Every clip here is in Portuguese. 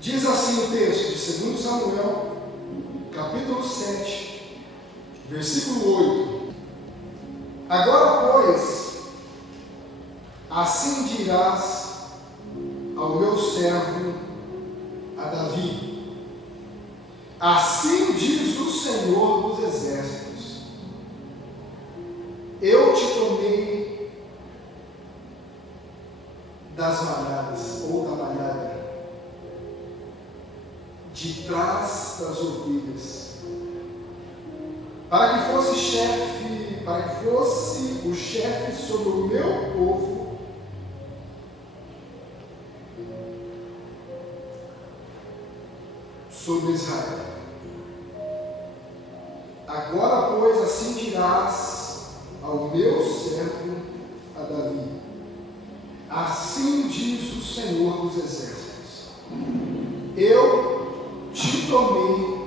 Diz assim o texto de 2 Samuel, capítulo 7, versículo 8. Agora, pois, assim dirás ao meu servo, a Davi: assim diz o Senhor dos Exércitos: eu te tomei das malhadas, ou da malhada, de trás das ovelhas, para que fosse o chefe sobre o meu povo, sobre Israel. Agora, pois, assim dirás ao meu servo, a Davi: assim diz o Senhor dos Exércitos: eu te tomei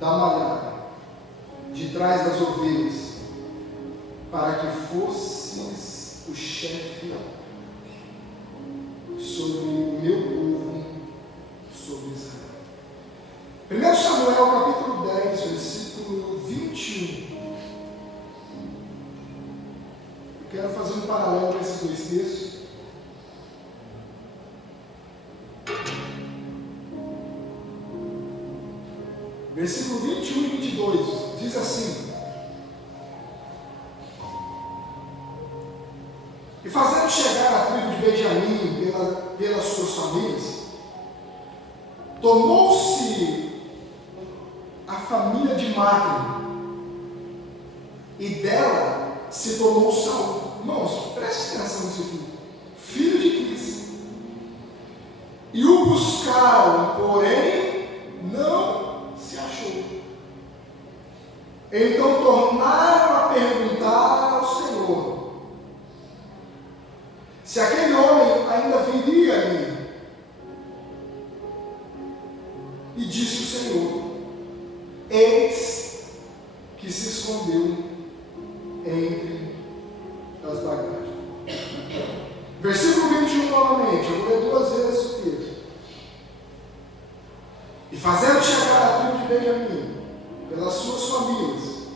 da malhada, de trás das ovelhas, para que fosses o chefe sobre o meu povo, sobre Israel. 1 Samuel capítulo 10, versículo 21. Eu quero fazer um paralelo com esses dois textos. Versículo 21 e 22 diz assim: e fazendo chegar a tribo de Benjamim pelas suas famílias, tomou-se a família de Macre, e dela se tornou Saul. Irmãos, preste atenção nisso aqui. Filho de Quis. E o buscaram, porém não se achou. Então tornaram a perguntar ao Senhor se aquele homem ainda viria ali. E disse o Senhor: eis que se escondeu entre as bagagens. Versículo 21 novamente, eu vou ler duas vezes o texto. E fazendo chegar a tribo de Benjamim pelas suas famílias,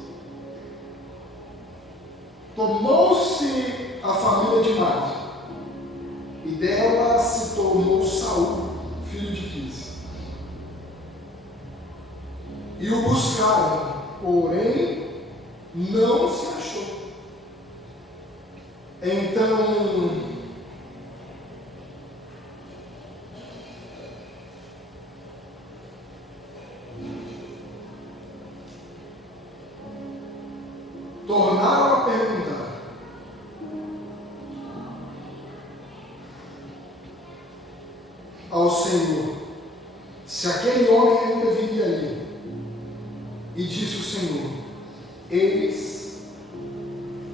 tomou-se a família de Macre, e dela se tornou Saul, filho de Quis. E o buscaram, porém não se achou. Então tornaram a perguntar ao Senhor se aquele homem ainda viria ali. E disse o Senhor: eis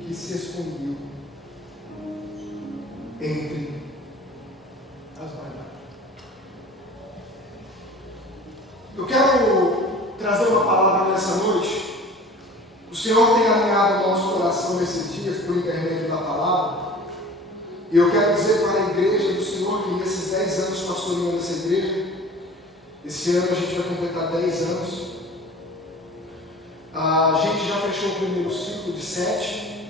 que se escondeu entre as bagagens. Eu quero trazer uma palavra nessa noite. O Senhor tem alinhado o nosso coração nesses dias por intermédio da palavra. E eu quero dizer para a igreja do Senhor que nesses 10 anos pastoreando essa igreja, esse ano a gente vai completar 10 anos. A gente já fechou o primeiro ciclo de 7.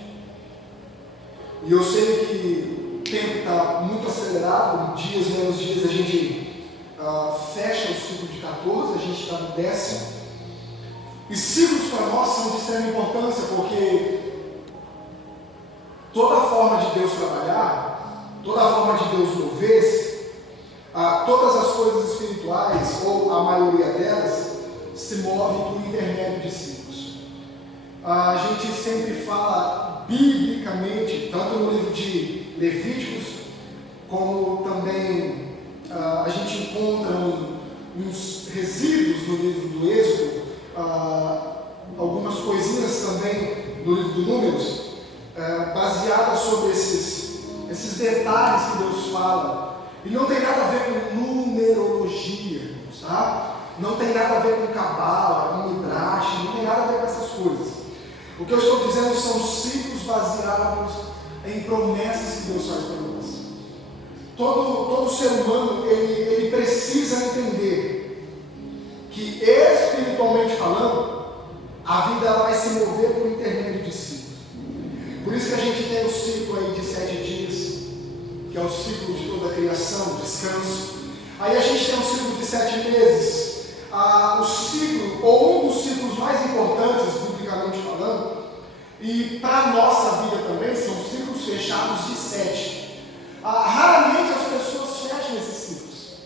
E eu sei que o tempo está muito acelerado. Dias, menos dias, a gente fecha o ciclo de 14. A gente está no 10º. E ciclos para nós são de extrema importância, porque toda forma de Deus trabalhar, toda forma de Deus mover-se, todas as coisas espirituais, ou a maioria delas, se move por intermédio de ciclos. A gente sempre fala biblicamente, tanto no livro de Levíticos, como também a gente encontra uns resíduos no livro do Êxodo, algumas coisinhas também no livro do Números, baseadas sobre esses detalhes que Deus fala. E não tem nada a ver com numerologia, tá? Não tem nada a ver com cabala, com midrash, não tem nada a ver com essas coisas. O que eu estou dizendo são ciclos baseados em promessas que Deus faz para nós. Todo ser humano, A vida ela vai se mover por intermédio de ciclos. Por isso que a gente tem o ciclo aí de 7 dias, que é o ciclo de toda a criação, descanso. Aí a gente tem um ciclo de 7 meses. O ciclo, ou um dos ciclos mais importantes, biblicamente falando, e para a nossa vida também, são ciclos fechados de 7. Raramente as pessoas fecham esses ciclos.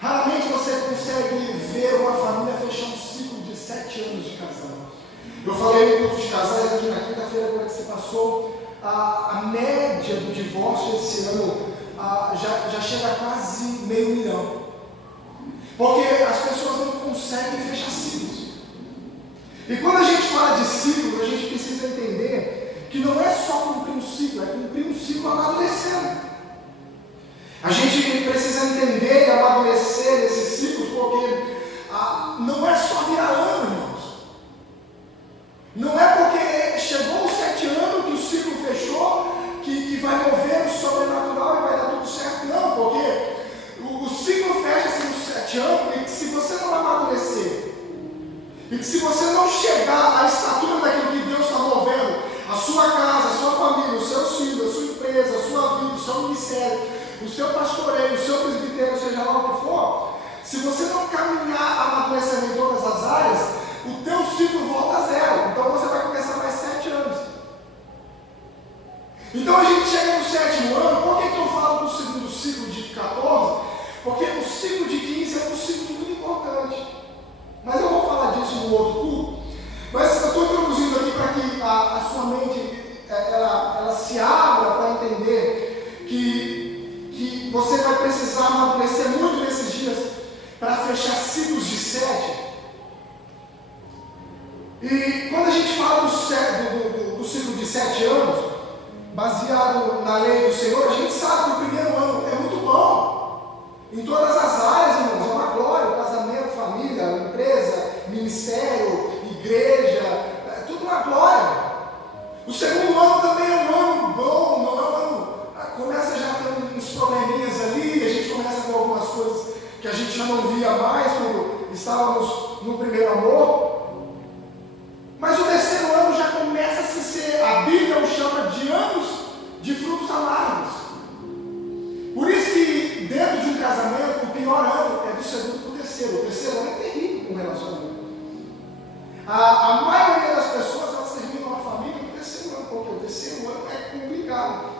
Raramente você consegue ver uma família fechar um ciclo de 7 anos de casal. Eu falei no curso de casais aqui na quinta-feira, como é que você passou, a média do divórcio esse ano já chega a quase 500 mil. Porque as pessoas não conseguem fechar ciclos. E quando a gente fala de ciclo, a gente precisa entender que não é só cumprir um ciclo, é cumprir um ciclo amadurecendo. A gente precisa entender e amadurecer esses ciclos, porque não é só virar ano, irmãos. Não é porque chegou os 7 anos que o ciclo fechou, que vai mover o sobrenatural e vai dar tudo certo. Não, porque o ciclo fecha-se nos 7 anos, e que se você não amadurecer, e que se você não chegar à estatura daquilo que Deus está movendo, a sua casa, a sua família, os seus filhos, a sua empresa, a sua vida, o seu ministério, o seu pastoreio, o seu presbitério, seja lá o que for, se você não caminhar amadurecendo em todas as áreas, o teu ciclo volta a zero. Então você vai começar mais 7 anos. Então a gente chega no 7º ano. Por que eu falo do segundo ciclo de 14? Porque o ciclo de 15 é um ciclo muito importante. Mas eu vou falar disso no outro culto. Mas eu estou introduzindo aqui para que a sua mente ela se abra para entender que você vai precisar amadurecer muito nesses dias para fechar ciclos de 7. E quando a gente fala do ciclo de 7 anos, baseado na lei do Senhor, a gente sabe que o primeiro ano é muito bom. Em todas as áreas, irmãos, é uma glória, casamento, família, empresa, ministério, igreja, é tudo uma glória. O segundo ano também é um ano bom, não é um ano, começa já tendo uns probleminhas ali, a gente começa a ver algumas coisas que a gente já não via mais quando estávamos no primeiro amor. Mas o terceiro ano já começa a ser, a Bíblia o chama de anos de frutos amargos. Por isso que dentro de um casamento, o pior ano é do segundo para o terceiro. O terceiro ano é terrível com relacionamento. A maioria das pessoas, elas terminam a família no terceiro ano, porque o terceiro ano é complicado.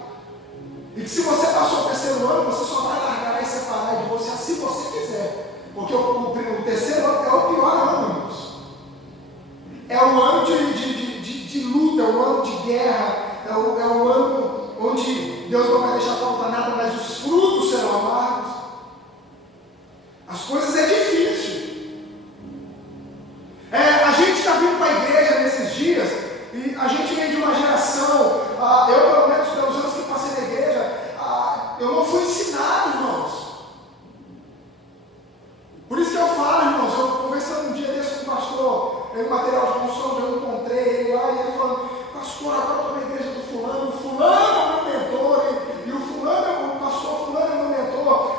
E que se você passou o terceiro ano, você só vai largar e separar de você se você quiser. Porque o terceiro ano é o pior ano, irmãos. É um ano de luta, é um ano de guerra, é um ano onde Deus não vai deixar faltar nada, mas os frutos serão amargos. As coisas é difícil. A gente está vindo para a igreja nesses dias e a gente vem de uma geração, eu pelo menos pelos anos que passei na igreja, eu não fui ensinado, irmãos. Por isso que eu falo, irmãos, eu conversando um dia desse com o pastor, em material de construção, eu encontrei ele lá e ele falando, pastor, agora eu estou na igreja do fulano, o fulano é meu mentor, e o fulano, o pastor fulano é meu mentor.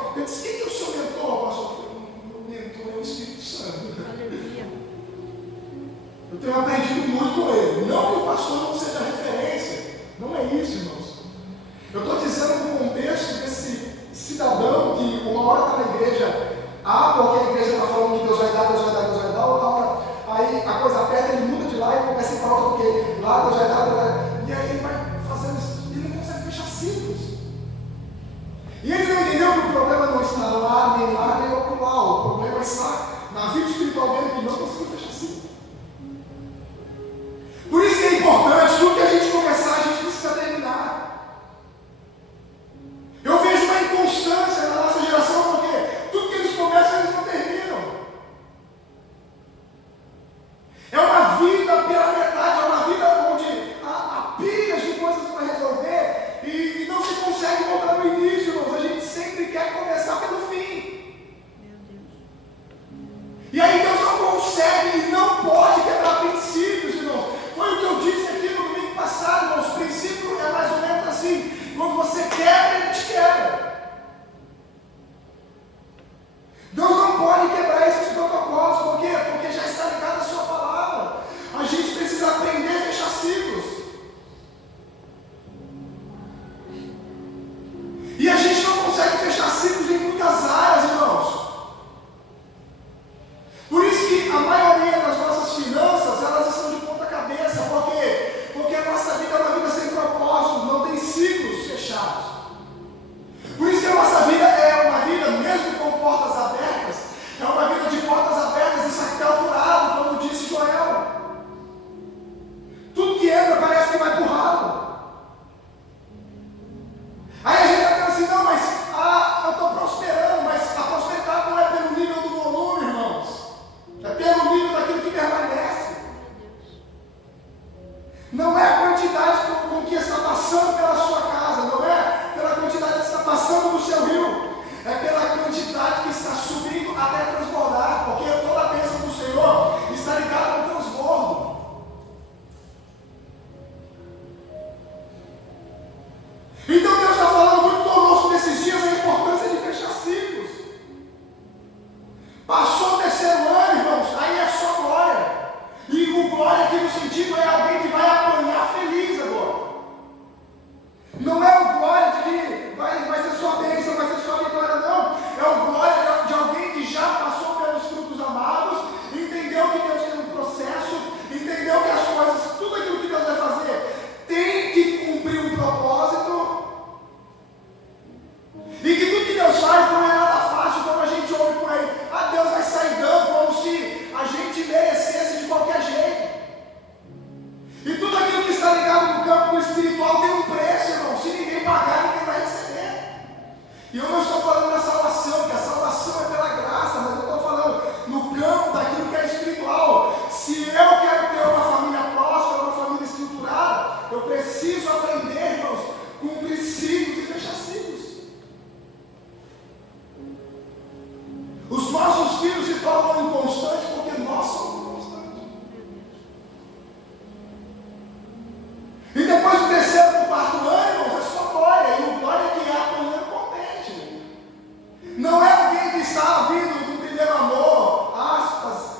Não é alguém que está vindo do primeiro amor, aspas,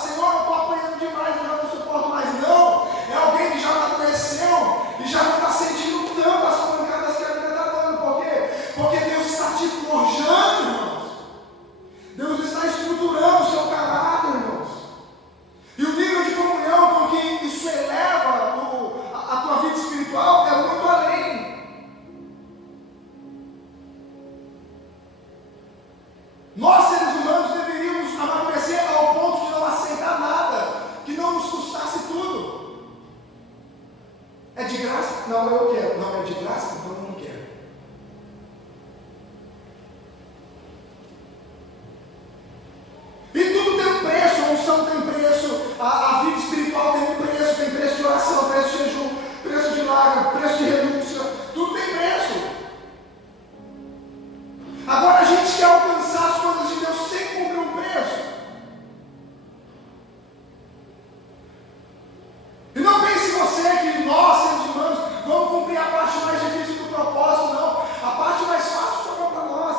Senhor, eu estou apanhando demais, eu já não suporto mais. Não, é alguém que já amadureceu e já não está sentindo tanto as pancadas que a vida está dando. Por quê? Porque Deus está te forjando, irmãos. Deus está estruturando o seu caráter, irmãos. E o nível de comunhão com que isso eleva a tua vida espiritual é muito além. Nós, seres humanos, deveríamos amadurecer ao ponto de não aceitar nada que não nos custasse tudo. É de graça? Não, eu quero. Não, é de graça? Então eu não quero. E tudo tem um preço, a unção tem preço, a vida espiritual tem um preço de oração, preço de jejum, preço de lágrima, preço de renúncia, tudo tem preço. Agora a gente quer alcançar as coisas de Deus sem cumprir um preço. E não pense você que nós, seres humanos, vamos cumprir a parte mais difícil do propósito, não. A parte mais fácil sobrou para nós.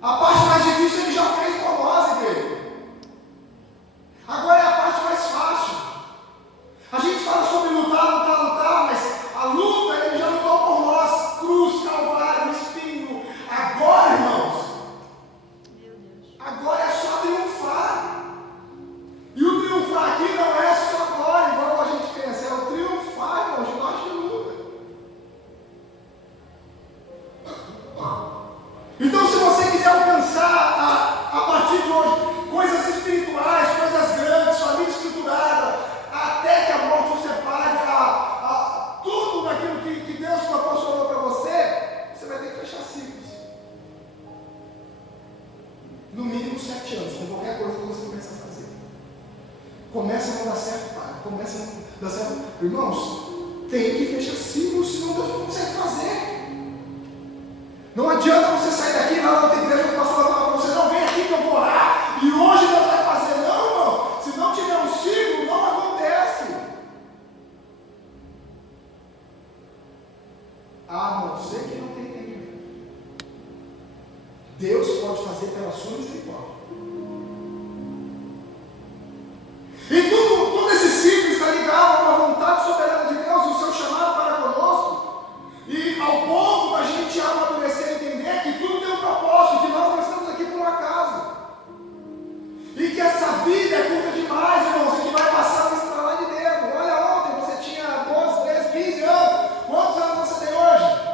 A parte mais difícil Ele já fez por nós, igreja. Agora é a parte mais fácil. A gente fala sobre lutar, mas a luta Ele já lutou por nós. Cruz, Calvário, espinho. Agora, irmãos, agora é só triunfar. E o triunfar aqui não é só glória, igual a gente pensa, é o triunfar, irmãos, de nós de luta. Então, se você quiser alcançar a partir de hoje coisas espirituais, coisas grandes, família estruturada, até que a morte o separe, tudo daquilo que Deus proporcionou para você, você vai ter que fechar ciclos. No mínimo 7 anos, com qualquer coisa que você começa a fazer. Começa a não dar certo, para. Começa a não dar certo. Irmãos, tem que fechar ciclos, senão Deus não consegue fazer. Não adianta você sair daqui, lá na outra igreja, que o pastor vai falar para você, não, vem aqui que eu vou orar, e hoje Deus vai fazer. Não, irmão, se não tiver um ciclo, não acontece. A não ser que não tenha entendimento. Deus pode fazer pela sua misericórdia. E todo esse ciclo está ligado com a vontade soberana de Deus e o seu chamado para conosco. E ao ponto da gente amadurecer e entender que tudo tem um propósito, que nós não estamos aqui por um acaso. E que essa vida é curta demais, irmãos, e que vai passar no estralar de dedo. Olha, ontem você tinha 12, 13, 15 anos. Quantos anos você tem hoje?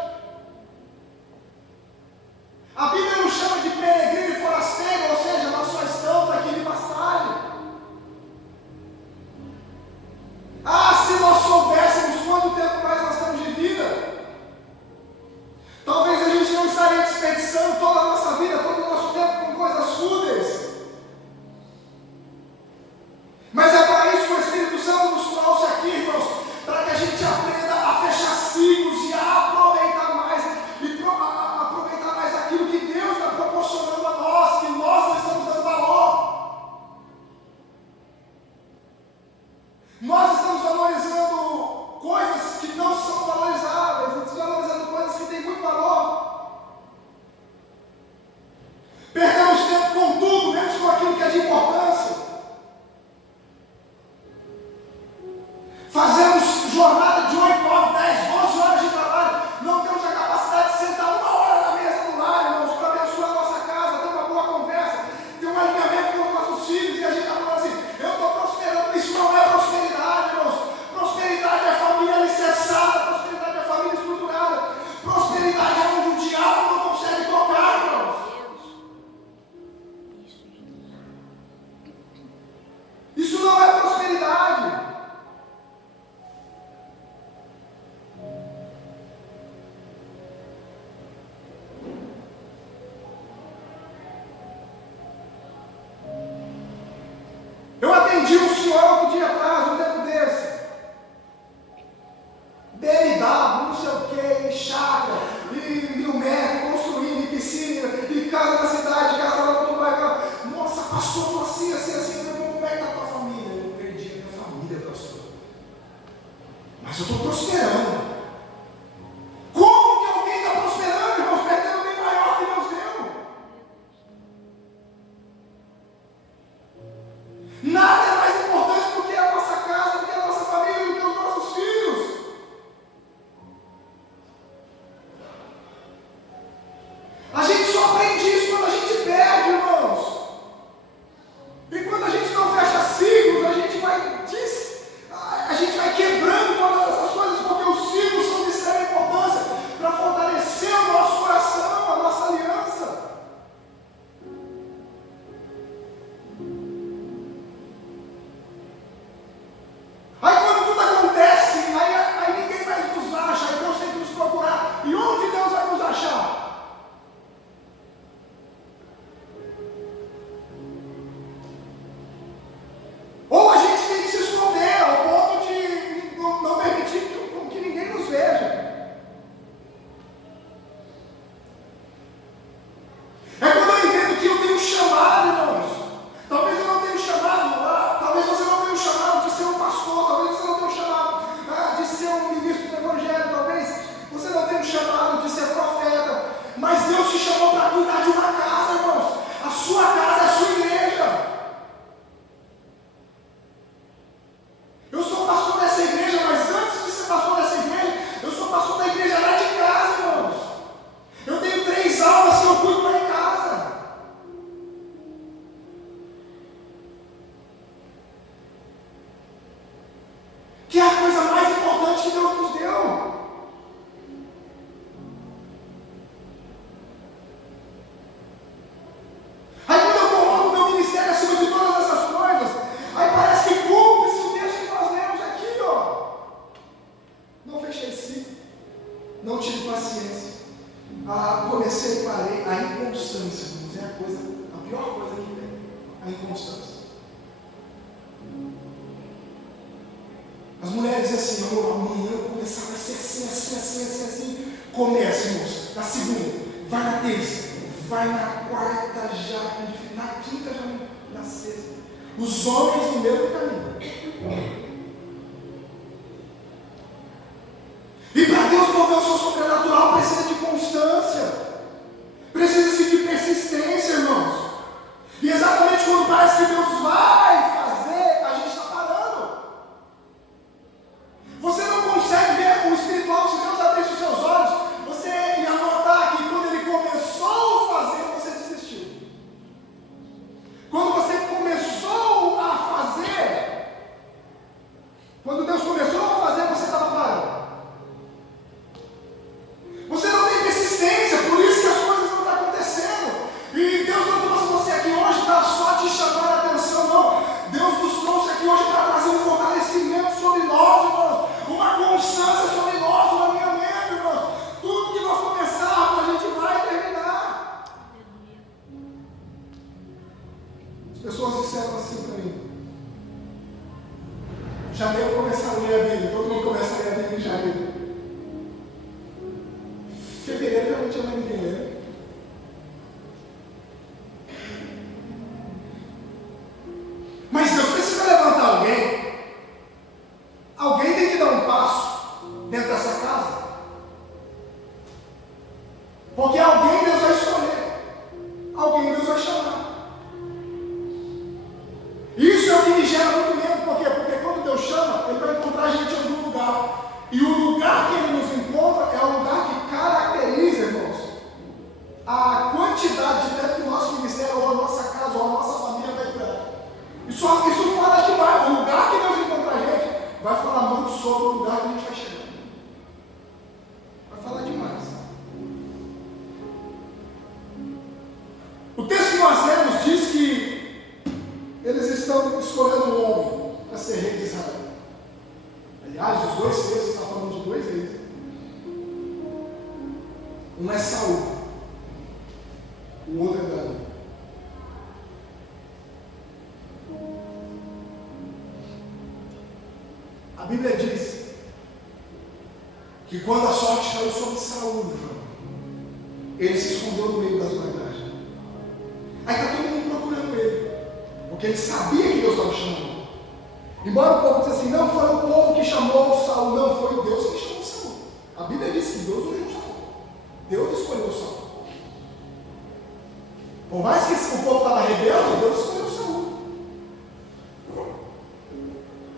A Bíblia nos chama de peregrino e forasteiro, ou seja, nós só estamos aqui de passagem. Se nós soubéssemos quanto tempo mais nós temos de vida, talvez a gente não estaria desperdiçando toda a nossa vida, todo o nosso tempo com coisas fúteis. Mas é para isso que o Espírito Santo nos trouxe aqui, irmãos, para que a gente aprenda a fechar ciclos e a aproveitar mais, aproveitar mais aquilo que Deus está proporcionando a nós, que nós não estamos dando valor. Nós estamos valorizando coisas que não são valorizáveis, desvalorizando coisas que têm muito valor. Perdemos tempo com tudo, menos com aquilo que é de importância. Fazemos jornada de 8, 9, 10, 12 horas de trabalho. Não temos a capacidade de sentar 1 hora na mesa do lar, irmãos, para abençoar a nossa casa, ter uma boa conversa, ter um alinhamento com os nossos filhos. E a gente está falando assim, eu estou prosperando. Isso não é prosperidade, irmãos. Prosperidade é a família alicerçada, prosperidade é a família estruturada. Prosperidade é onde o diabo não consegue tocar, irmãos. Isso não é prosperidade. Eu atendi um senhor outro dia atrás, um tempo desse. BMW, não sei o que, chácara, e 1000 metros, construindo, e piscina, e casa na cidade, casa lá no outro bairro. Nossa, pastor, estou assim, como é que está a tua família? Eu perdi a minha família, pastor. Mas eu estou prosperando. Como que alguém está prosperando, irmãos, perdendo bem maior que Deus deu? dizer assim, amor, amanhã eu vou começar, vai ser assim. Começa, irmãos. Na segunda, vai na terça, vai na quarta já, na quinta já, na sexta. Os homens no mesmo caminho. E para Deus mover o seu sobrenatural precisa de constância, precisa de persistência, irmãos. E exatamente quando parece que Deus vai fazer, a gente está parando. Você não consegue ver o espiritual se Deus abrisse os seus olhos. Você ia notar que quando Ele começou a fazer, você desistiu. Quando você começou a fazer, quando Deus começou a fazer, você estava parando. Você não tem persistência, por isso que as coisas não estão acontecendo. E Deus não trouxe você aqui hoje para só te chamar a atenção, não. Deus nos trouxe aqui hoje para trazer um fortalecimento sobre nós, irmãos. Uma constância sobre nós, um alinhamento, irmãos. Tudo que nós começarmos, a gente vai terminar. As pessoas disseram assim para mim: janeiro começaram a ler a Bíblia, todo mundo começa a ler a Bíblia em janeiro. Fevereiro já não tinha mais ninguém lendo. Mas Deus precisa levantar alguém. Alguém tem que dar um passo dentro dessa casa. Porque alguém Deus vai escolher. Alguém Deus vai chamar. Isso é o que me gera muito medo. Por quê? Porque quando Deus chama, Ele vai encontrar a gente em algum lugar. E o lugar que Ele nos encontra é o lugar que caracteriza, irmãos, a quantidade de tempo que o nosso ministério, ou a nossa casa, ou a nossa família vai durar. Isso fala demais. O lugar que Deus encontra a gente vai falar muito sobre o lugar que a gente vai chegar. Vai falar demais. O texto que nós lemos diz que eles estão escolhendo um homem para ser rei de Israel. Aliás, os dois textos estão falando de dois reis. Um é Saul, o outro é Davi. A Bíblia diz que quando a sorte caiu sobre Saul, ele se escondeu no meio das barragens. Aí está todo mundo procurando ele, porque ele sabia que Deus estava chamando. Embora o povo disse assim, não foi o povo que chamou Saul, não, foi Deus que chamou Saul. A Bíblia diz que Deus não chamou. Deus escolheu Saul. Por mais que o povo estava rebelde, Deus escolheu Saul.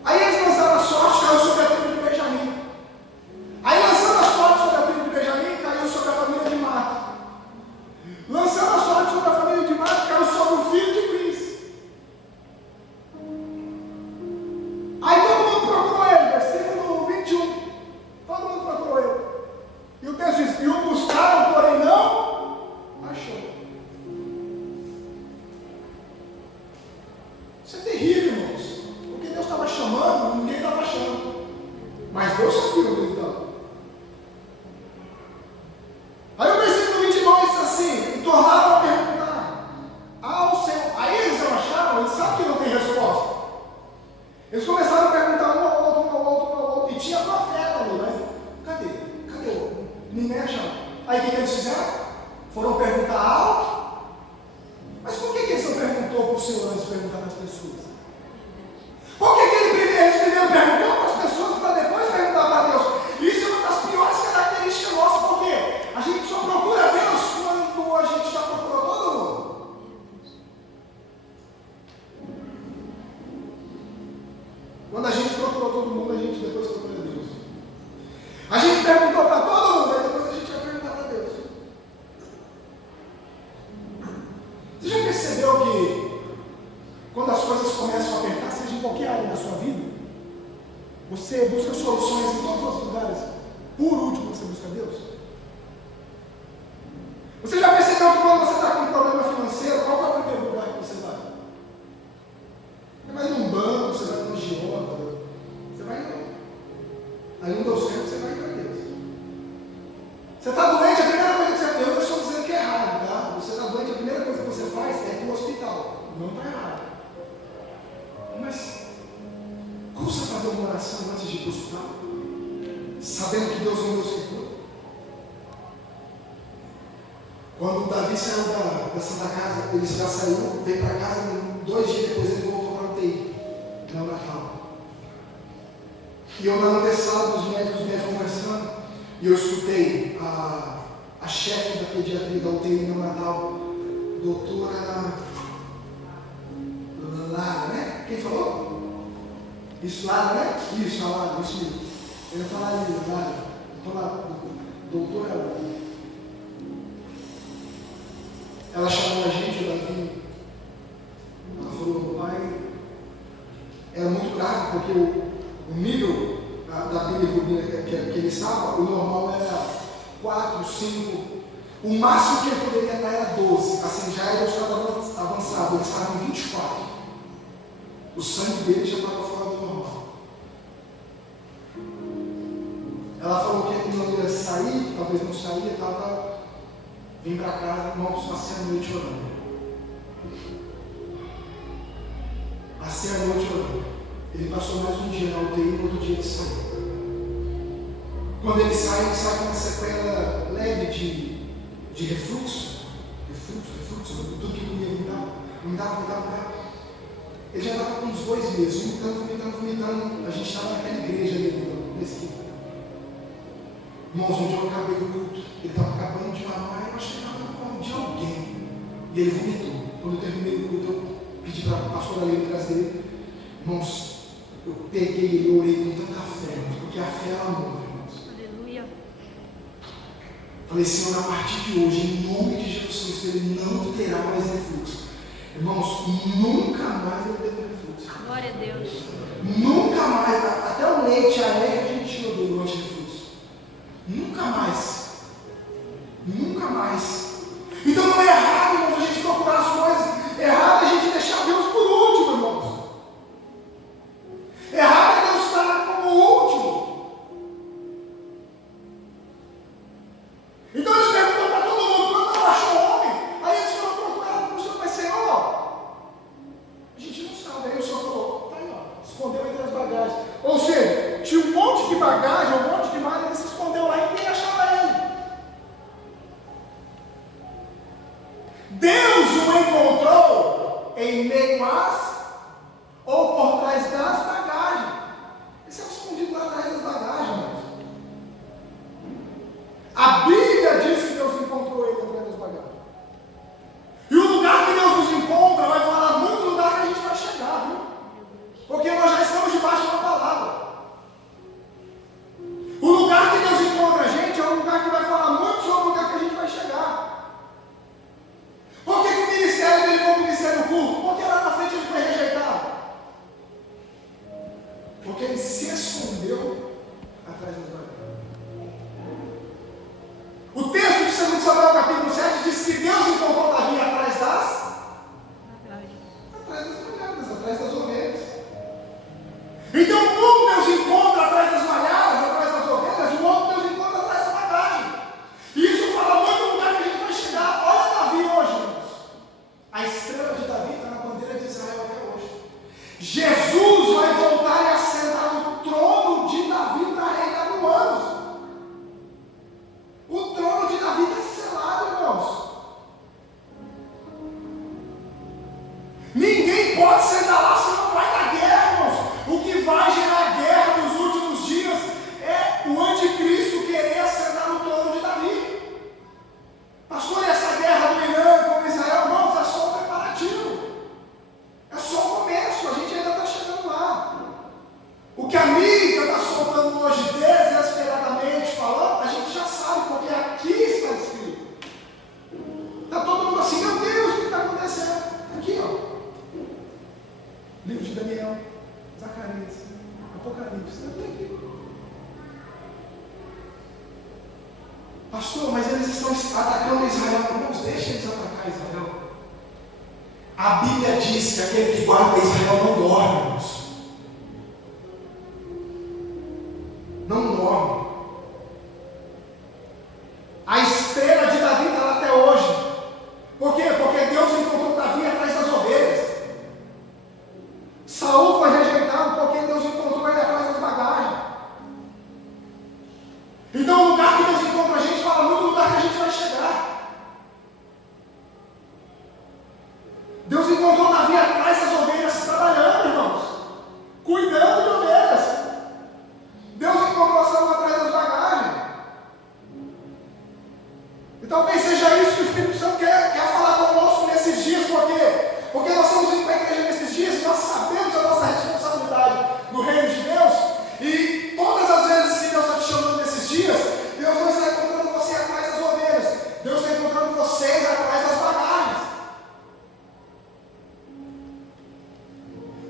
Aí eles lançaram a sorte, caiu sobre a tribo de Benjamim. Aí lançando a sorte sobre a tribo de Benjamim, caiu sobre a família de Mata. Lançando a sorte sobre a família de Mata, caiu sobre o filho de Cris. Aí todo mundo procurou ele, versículo 21. Todo mundo procurou ele. E o texto diz, e o buscaram, porém não achou. Isso é terrível, irmãos. Porque Deus estava chamando, ninguém estava achando. Mas Deus sabia onde ele estava. Aí o versículo 22 diz assim, e tornaram a perguntar ao Senhor. Aí eles não acharam, eles sabem que não tem resposta. Eles começaram a perguntar um ao outro, e tinha profeta ali, mas cadê o outro? Ninguém achava. Aí o que eles fizeram? Foram perguntar algo. Mas por que eles não perguntou para o Senhor antes de perguntar para as pessoas? Por que eles primeiro perguntou para as pessoas para depois perguntar para Deus? Isso é uma das piores características nossas, porque a gente só procura Deus quando a gente já procurou todo mundo. Quando a gente procurou todo mundo, a gente depois procura Deus. A gente perguntou para todo mundo, aí depois a gente vai perguntar para Deus. Você já percebeu que quando as coisas começam a apertar, seja em qualquer área da sua vida, você busca soluções em todos os lugares, por último você busca Deus? Você já percebeu que quando você está com um problema financeiro, qual é o primeiro lugar que você vai? Você vai num banco, você vai num agiota, você vai num... Aí não deu certo, você vai para Deus. Você está doente, a primeira coisa que você faz, eu não estou dizendo que é errado, tá? Você está doente, a primeira coisa que você faz é ir para o hospital. Não está errado. Mas custa fazer uma oração antes de para o hospital, sabendo que Deus é um Deus que cura. Quando Davi saiu da Santa Casa, ele já saiu, veio para casa, 2 dias depois ele voltou para a UTI, neonatal. E eu na antessala dos médicos conversando, e eu escutei a chefe da pediatria da UTI neonatal, doutora Lara, né? Quem falou? Isso, Lara, né? Isso, a Lara, isso mesmo. Eu ia falar ali, Lara, doutora Lara. Ela chamou a gente, o Davi, ela falou, meu pai, era muito grave, porque o nível da bilirrubina que ele estava, o normal era 4, 5, o máximo que ele poderia estar era 12, assim, já era o estado avançado, ele estava em 24. O sangue dele já estava fora do normal. Ela falou que ele não ia sair, talvez não saia e tal. Vim para casa, irmãos, passei a noite orando. Passei a noite orando. Ele passou mais um dia na UTI, no outro dia ele saiu. Quando ele sai com uma sequela leve de refluxo. Refluxo, tudo que comia vomitava. Ele já estava com uns 2 meses, vomitando. A gente estava naquela igreja ali, na esquina. Irmãos, um dia eu acabei do culto, ele estava acabando de mamar, eu acho que ele estava no colo de alguém. E ele vomitou. Quando eu terminei o culto, eu pedi para a pastora ler atrás dele. Irmãos, eu peguei ele e orei com tanta fé, porque a fé ela move, irmãos. Aleluia. Falei, Senhor, a partir de hoje, em nome de Jesus Cristo, ele não terá mais refluxo. Irmãos, nunca mais ele teve refluxo. Glória a Deus. Nunca mais, até o leite, a areia que a gente tirou dele durante o refluxo. Nunca mais. Então não é errado, irmãos, a gente procurar as coisas. Errado é a gente deixar Deus por último, irmãos. Errado é Deus estar como último. Então eles perguntam para todo mundo, quando não achou homem? Aí eles foram procurar para o Senhor, mas Senhor, a gente não sabe. Aí o Senhor falou, tá aí, ó, escondeu entre as bagagens. Ou seja, tinha um monte de bagagem, um monte de malha, ele se escondeu lá e ninguém achava ele. Deus o encontrou em meio às ou por trás das bagagens. Ele estava escondido lá atrás das bagagens, irmãos. A Bíblia diz que Deus encontrou ele atrás das bagagens. E o lugar que Deus nos encontra vai falar muito do lugar que a gente vai chegar, viu? Porque nós já estamos debaixo da palavra. O lugar que Deus encontra a gente é um lugar que vai falar muito sobre o lugar que a gente vai chegar. Por que o ministério dele foi um ministério culto? Porque lá na frente ele foi rejeitado. Porque ele se escondeu atrás das bagagens. O texto de 2 Samuel capítulo 7 diz que Deus encontrou Davi atrás das bagagens, atrás das ovelhas. Então um Deus encontra atrás das malhadas, atrás das ovelhas, o outro Deus encontra atrás da bagagem. E isso fala muito do lugar que a gente vai chegar. Olha Davi hoje, irmãos. A estrela de Davi está na bandeira de Israel até hoje. Jesus vai voltar e assentar no trono de Davi para reinar no anos. O trono de Davi está selado, irmãos. Ninguém pode sentar lá se não vai dar guerra, irmãos. O que vai gerar guerra nos últimos dias é o anticristo querer assentar no trono de Davi. Pastor, e essa guerra do Irã com Israel, irmãos, é só um preparativo. É só um começo, a gente ainda está chegando lá. O que a mídia está soltando hoje, desesperadamente falando, a gente já sabe, porque aqui está escrito. Está todo mundo assim, meu Deus, o que está acontecendo? Aqui, ó. Livro de Daniel, Zacarias, Apocalipse, está tudo aqui. Pastor, mas eles estão atacando Israel. Irmãos, deixa eles atacar Israel. A Bíblia diz que aquele que guarda Israel não dorme, irmãos. Não dorme. A estrela de Davi está lá até hoje. Por quê? Porque Deus encontrou Davi atrás das ovelhas. Saul foi rejeitado porque Deus encontrou ele atrás das bagagens. Deus encontrou Davi atrás das ovelhas, trabalhando, irmãos, cuidando de ovelhas. Deus encontrou Saul atrás das bagagens. E talvez seja isso que o Espírito Santo quer falar conosco nesses dias. Por quê? Porque nós estamos indo para a igreja nesses dias e nós sabemos a nossa responsabilidade no reino de Deus. E todas as vezes que Deus está te chamando nesses dias, Deus não está encontrando você atrás das ovelhas. Deus está encontrando vocês atrás das bagagens.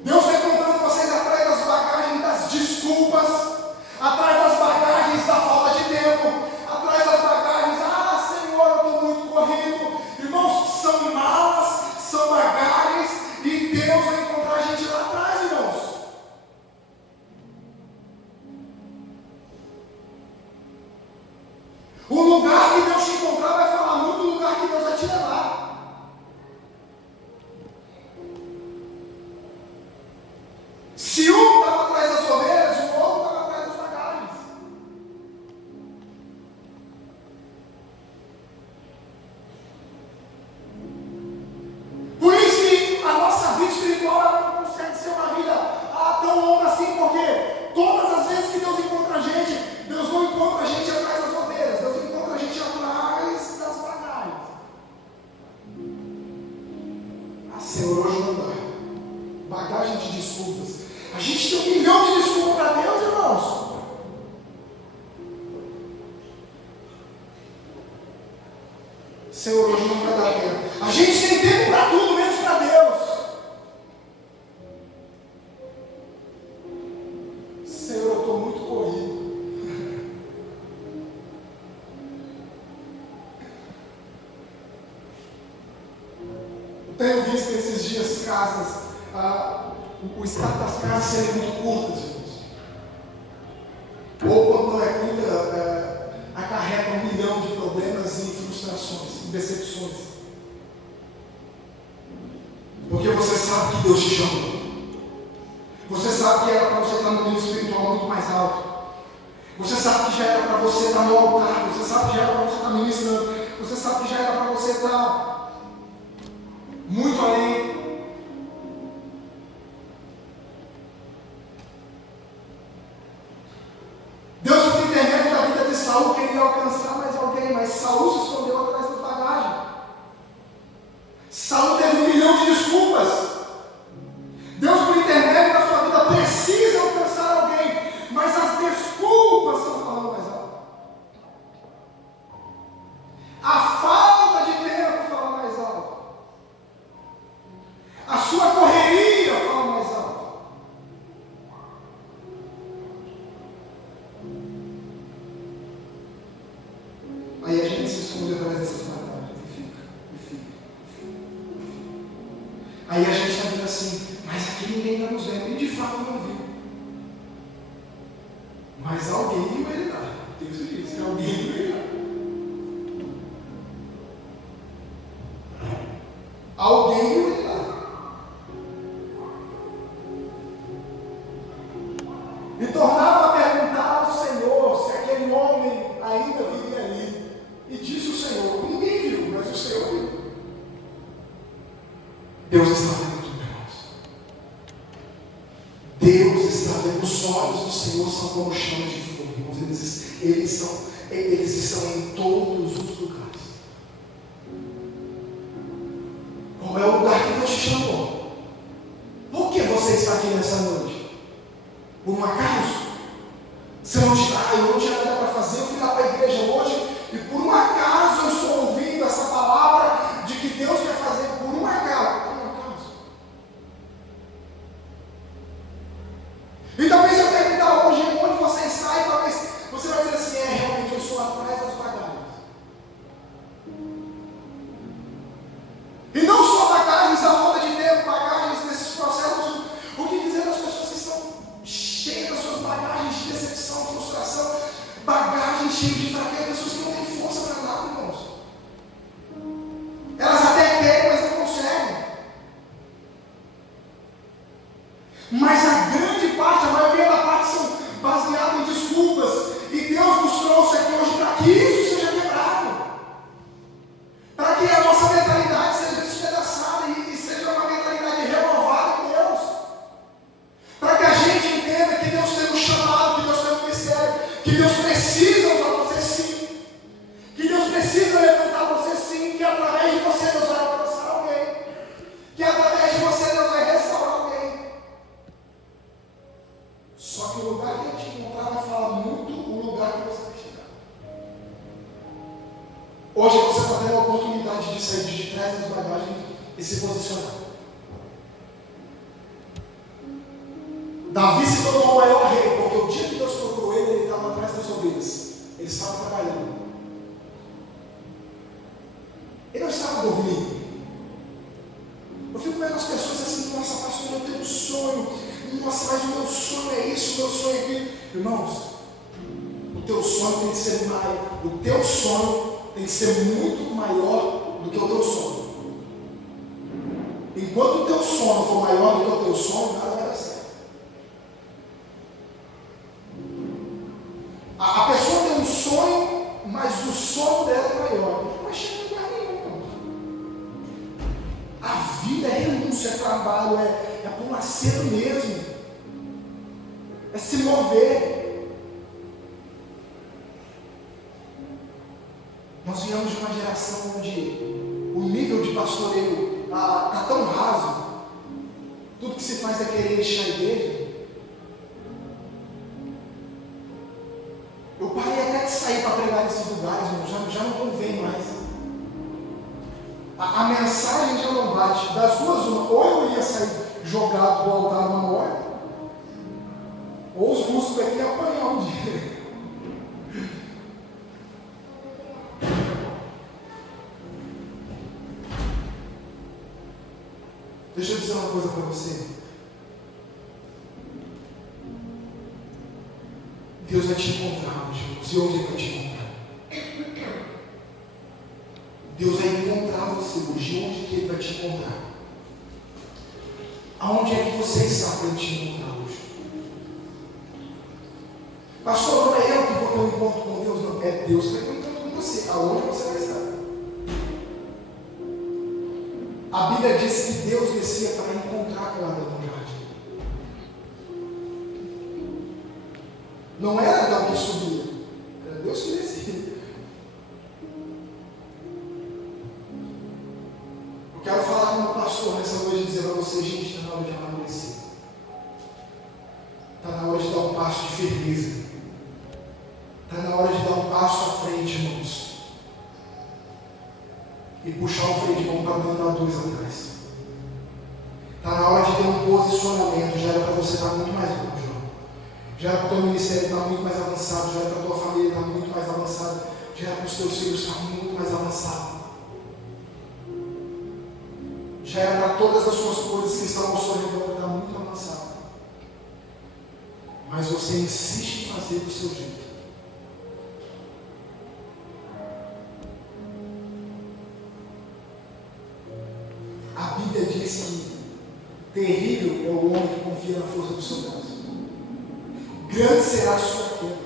Deus está encontrando vocês atrás das bagagens das desculpas, atrás das bagagens da falta de tempo, atrás das bagagens, Senhor, eu estou muito corrido. Irmãos, são malas, são bagagens, e Deus vai encontrar a gente lá atrás, irmãos. O lugar que Deus te encontrar vai falar muito do lugar que Deus vai te levar. Se um estava atrás das ovelhas, o outro estava atrás das bagagens. Por isso que a nossa vida espiritual não consegue ser uma vida tão longa assim, porque todas as vezes que Deus encontra a gente, Deus não encontra a gente atrás das ovelhas, Deus encontra a gente atrás das bagagens. Senhor, hoje não dá. Bagagem de desculpas. A gente tem 1 milhão de desculpas para Deus, irmãos. Senhor, hoje não vai dar tempo. A gente tem tempo para tudo, menos para Deus. Senhor, eu estou muito corrido. Eu tenho visto esses dias casas, o estado das casas serem muito curtas, irmãos. Ou quando não é curta, acarreta 1 milhão de problemas e frustrações, e decepções. Porque você sabe que Deus te chamou. Você sabe que era para você estar no nível espiritual muito mais alto. Você sabe que já era para você estar no altar. Você sabe que já era para você estar ministrando. Você sabe que já era para você estar muito além. Deus, por intermédio da vida de Saul, queria alcançar mais alguém, mas Saul se escondeu atrás das bagagens. Saul teve 1 milhão de desculpas. Deus, por intermédio da sua vida, precisa alcançar alguém, mas as desculpas estão falando mais alto. A falta de tempo fala mais alto. A sua correria fala mais alto. Aí a gente se esconde atrás dessas batalhas e fica. Aí a gente está dizendo assim, mas aqui ninguém está nos vendo, e de fato não viu. Mas alguém viu ele lá. Deus diz que alguém viu ele lá. Alguém viu ele lá. E tornava a perguntar ao Senhor se aquele homem ainda viria ali. E disse o Senhor, ninguém viu, mas o Senhor viu. Deus está vendo tudo, irmãos. Deus está vendo. Os olhos do Senhor são como chamas de fogo, irmãos. Eles estão em todos os lugares. Qual é o lugar que Deus te chamou? Por que você está aqui nessa noite? Por um acaso? Você não eu não tinha nada para fazer, eu fui lá para a igreja hoje e por um acaso eu estou ouvindo essa palavra de que Deus quer fazer por um acaso. E talvez eu perguntar hoje onde você está, e talvez você vai dizer assim, realmente eu sou atrás das bagagens. E não só bagagens da falta de tempo, bagagens desses processos, o que dizer das pessoas que estão cheias da sua e se posicionar. Davi se tornou o maior rei, porque o dia que Deus procurou ele, ele estava atrás das ovelhas. Ele estava trabalhando. Ele não estava dormindo. Eu fico vendo as pessoas assim, nossa, pastor, eu tenho um sonho. Nossa, mas o meu sonho é isso, o meu sonho é aquilo. Irmãos, o teu sonho tem que ser maior. O teu sonho tem que ser muito maior do que o teu sonho. Enquanto o teu sonho for maior do que o teu sonho, nada vai dar certo. A pessoa tem um sonho, mas o sonho dela é maior. Não vai chegar em lugar nenhum. A vida é renúncia, é trabalho, é pular cedo mesmo. É se mover. Nós viemos de uma geração onde o nível de pastoreio está tão raso. Tudo que se faz é querer encher a igreja. Eu parei até de sair para pregar nesses lugares, irmão. Já não convém mais. A mensagem já não bate. Das duas, uma. Ou eu ia sair jogado do altar uma hora, ou os músicos aqui iam apanhar um dia. Deixa eu dizer uma coisa para você. Deus vai te encontrar, meus irmãos. E onde Ele vai te encontrar? Deus vai encontrar você hoje. Onde que Ele vai te encontrar? Aonde é que você está para Ele te encontrar hoje? Pastor, não é eu que vou ter um encontro com Deus, não. É Deus que vai ter um encontro com você. Aonde você vai estar? A Bíblia diz que Deus descia para encontrar com Adão no jardim. Não era Adão que subia, era Deus que descia. Eu quero falar como pastor nessa noite e dizer para você, gente, está na hora de amadurecer. Está na hora de dar um passo de firmeza. Está na hora de dar um passo à frente, irmãos. E puxar o freio de mão para não dar dois atrás. Está na hora de ter um posicionamento. Já era para você estar muito mais longe. Já era para o teu ministério estar muito mais avançado. Já era para a tua família estar muito mais avançada. Já era para os teus filhos estar muito mais avançado. Já era para todas as suas coisas que estão ao seu redor estar muito avançado. Mas você insiste em fazer do seu jeito. A Bíblia diz que terrível é o homem que confia na força do seu braço. Grande será a sua queda.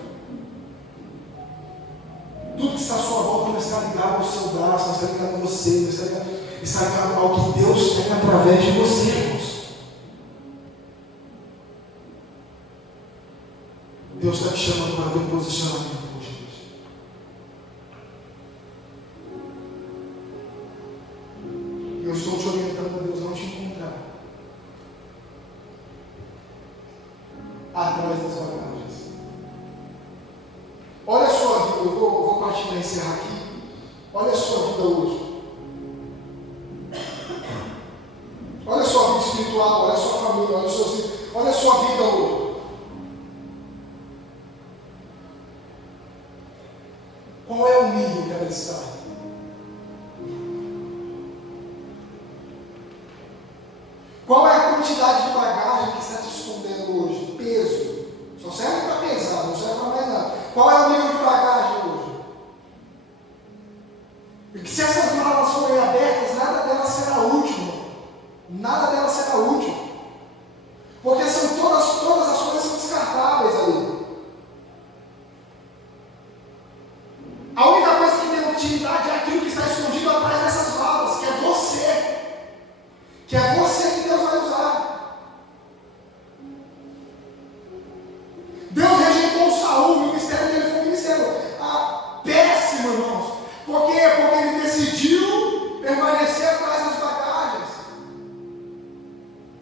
Tudo que está à sua volta não está ligado ao seu braço, não está ligado a você, não está ligado ao que Deus tem através de você, irmãos. Deus está te chamando para ter um posicionamento hoje. Eu estou te orientando a Deus não te encontrar atrás das bagagens. Olha a sua vida, eu vou partir para encerrar aqui. Olha a sua vida hoje. Olha a sua vida espiritual, olha a sua família, olha a sua vida hoje. Qual é o nível que ela está? Qual é a quantidade de bagagem que está te escondendo hoje? Peso. Só serve para pesar, não serve para mais nada. Qual é o nível de bagagem hoje? Porque se essas malas forem abertas, nada delas será útil. Nada delas será útil. Porque são todas as coisas são descartáveis ali. A única coisa que tem utilidade é aquilo que está escondido atrás dessas malas, que é você. Que é você que Deus vai usar. Deus rejeitou Saul, o ministério dele foi um ministério péssimo, irmãos. Por quê? Porque ele decidiu permanecer atrás das bagagens.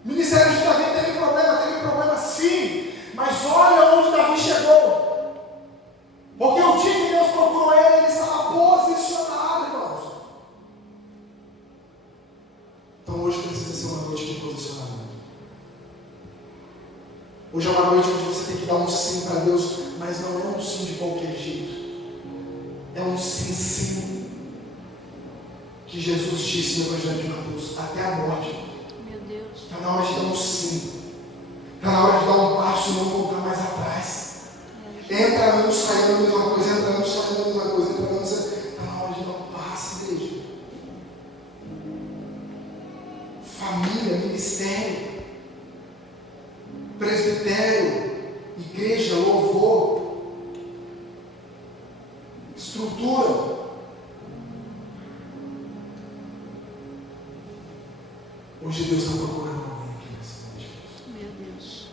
O ministério de Davi teve problema sim, mas olha onde Davi chegou. Porque o dia que Deus procurou ele estava posicionado, irmãos. Então hoje precisa ser uma noite de posicionamento. Hoje é uma noite onde você tem que dar um sim para Deus, mas não é um sim de qualquer jeito. É um sim que Jesus disse no Evangelho de Mateus, até a morte. Meu Deus. Está na hora de dar um sim. Está na hora de dar um passo e não voltar mais atrás. Entra anos saindo a mesma coisa, entra anos saindo a mesma coisa, entra anos saindo. Está na hora de dar um passo, igreja. Família, ministério, presbitério, igreja, louvor, estrutura. Hoje Deus está procurando alguém aqui nessa noite. Meu Deus.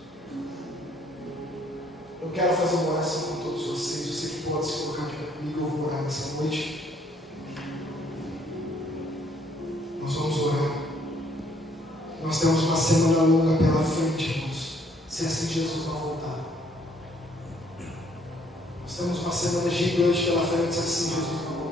Eu quero fazer uma oração com todos vocês. Você que pode se colocar de pé comigo, eu vou orar nessa noite. Nós vamos orar. Nós temos uma semana longa pela frente, irmãos. Se assim Jesus não voltar. Nós temos uma semana gigante pela frente, se assim Jesus não voltar.